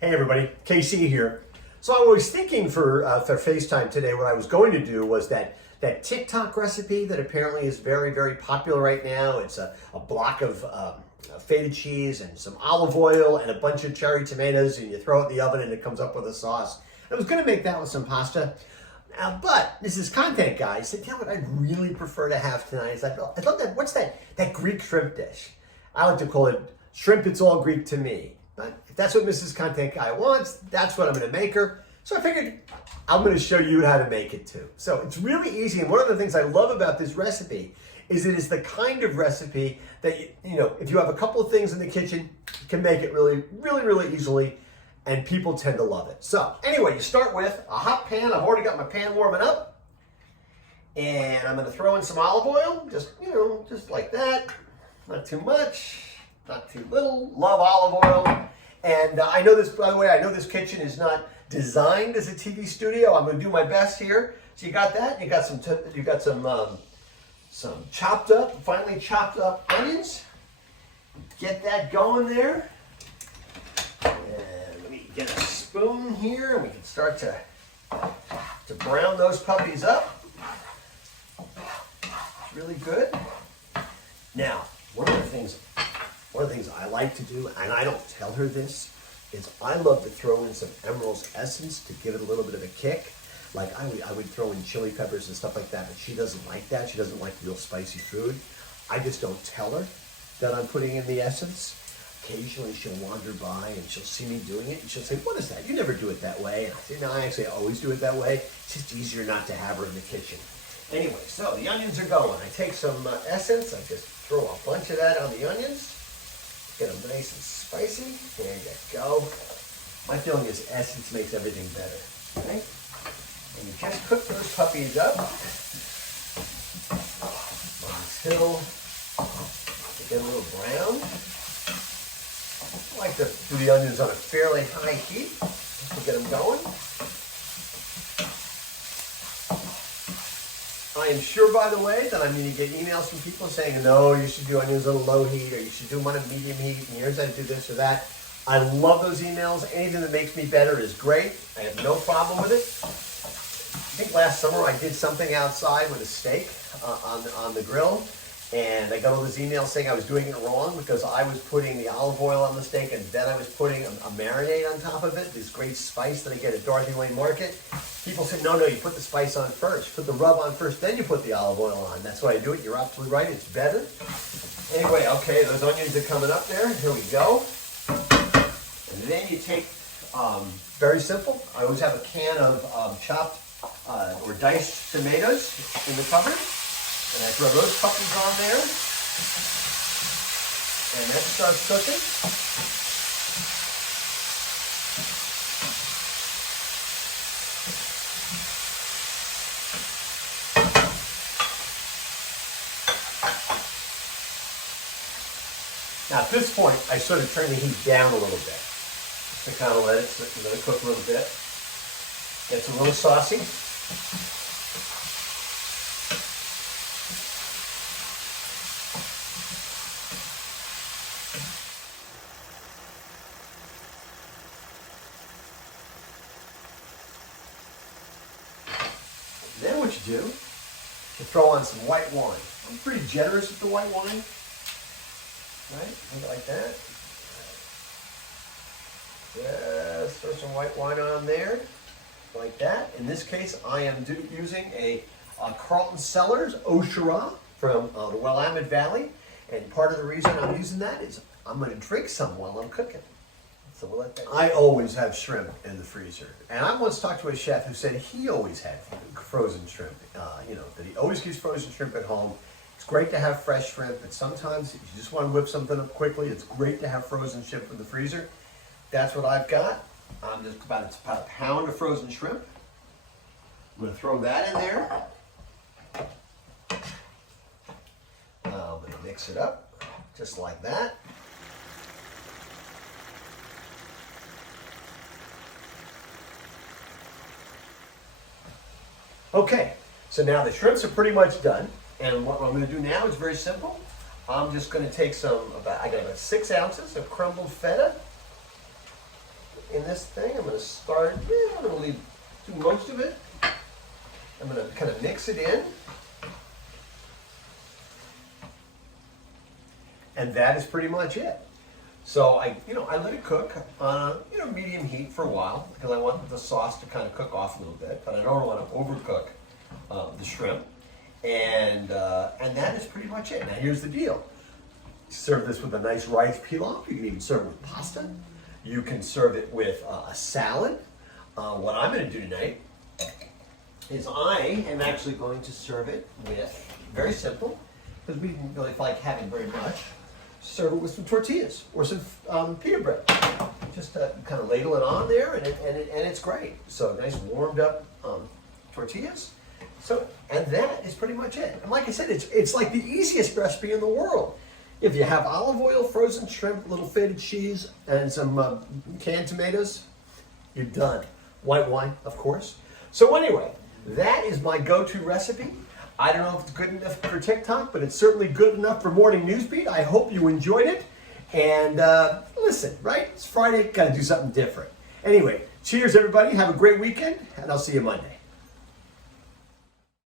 Hey everybody, KC here. So I was thinking for FaceTime today, what I was going to do was that TikTok recipe that apparently is very, very popular right now. It's a block of feta cheese and some olive oil and a bunch of cherry tomatoes, and you throw it in the oven and it comes up with a sauce. I was going to make that with some pasta, but this is content, guys. So you know what I'd really prefer to have tonight is I love that. What's that Greek shrimp dish? I like to call it shrimp. It's all Greek to me. But if that's what Mrs. Content Guy wants, that's what I'm going to make her. So I figured I'm going to show you how to make it too. So it's really easy, and one of the things I love about this recipe is it is the kind of recipe that, you know, if you have a couple of things in the kitchen, you can make it really, really, really easily, and people tend to love it. So anyway, you start with a hot pan. I've already got my pan warming up, and I'm going to throw in some olive oil, just like that. Not too much. Not too little. Love olive oil. And I know this, by the way, I know this kitchen is not designed as a TV studio. I'm going to do my best here. So you got that. You got some chopped up, finely chopped up onions. Get that going there. And let me get a spoon here, and we can start to brown those puppies up. It's really good. Now, one of the things I like to do, and I don't tell her this, is I love to throw in some Emerald's essence to give it a little bit of a kick. Like I would throw in chili peppers and stuff like that, but she doesn't like that. She doesn't like real spicy food. I just don't tell her that I'm putting in the essence. Occasionally she'll wander by and she'll see me doing it, and she'll say, "What is that? You never do it that way." And I say, "No, I actually always do it that way. It's just easier not to have her in the kitchen." Anyway, so the onions are going. I take some essence. I just throw a bunch of that on the onions. Get them nice and spicy. There you go. My feeling is essence makes everything better. Okay? And you just cook those puppies up until they get a little brown. I like to do the onions on a fairly high heat to get them going. I am sure, by the way, that I'm going to get emails from people saying, "No, you should do onions on a low heat, or you should do them on a medium heat, and here's how to do this or that." I love those emails. Anything that makes me better is great. I have no problem with it. I think last summer I did something outside with a steak on the grill, and I got all those emails saying I was doing it wrong because I was putting the olive oil on the steak, and then I was putting a marinade on top of it, this great spice that I get at Dorothy Lane Market. People say, no, you put the spice on first. Put the rub on first, then you put the olive oil on. That's why I do it. You're absolutely right. It's better. Anyway, okay, those onions are coming up there. Here we go. And then you take, very simple, I always have a can of chopped or diced tomatoes in the cupboard. And I throw those puppies on there. And that starts cooking. Now at this point, I sort of turn the heat down a little bit, just to kind of let it cook a little bit. Gets a little saucy. Then what you do, you throw on some white wine. I'm pretty generous with the white wine. Right, like that. Just throw some white wine on there, like that. In this case, I am using a Carlton Cellars Oshira from the Willamette Valley. And part of the reason I'm using that is I'm going to drink some while I'm cooking. So we'll let that. I always have shrimp in the freezer. And I once talked to a chef who said he always had frozen shrimp. That he always keeps frozen shrimp at home. It's great to have fresh shrimp, but sometimes if you just want to whip something up quickly, it's great to have frozen shrimp in the freezer. That's what I've got. It's about a pound of frozen shrimp. I'm going to throw that in there. I'm going to mix it up, just like that. Okay, so now the shrimps are pretty much done. And what I'm going to do now is very simple. I'm just going to take I got about 6 ounces of crumbled feta. in this thing. I'm going to start, I'm going to leave too much of it. I'm going to kind of mix it in. And that is pretty much it. So I let it cook on medium heat for a while because I want the sauce to kind of cook off a little bit, but I don't want to overcook the shrimp. And that is pretty much it. Now here's the deal. Serve this with a nice rice pilaf. You can even serve it with pasta. You can serve it with a salad. What I'm going to do tonight is I am actually going to serve it with, very simple, because we didn't really like having very much, serve it with some tortillas or some pita bread. Just kind of ladle it on there, and it's great. So nice warmed up tortillas. So, and that is pretty much it. And like I said, it's like the easiest recipe in the world. If you have olive oil, frozen shrimp, little feta cheese, and some canned tomatoes, you're done. White wine, of course. So anyway, that is my go-to recipe. I don't know if it's good enough for TikTok, but it's certainly good enough for Morning Newsbeat. I hope you enjoyed it. And listen, right? It's Friday, got to do something different. Anyway, cheers everybody. Have a great weekend, and I'll see you Monday.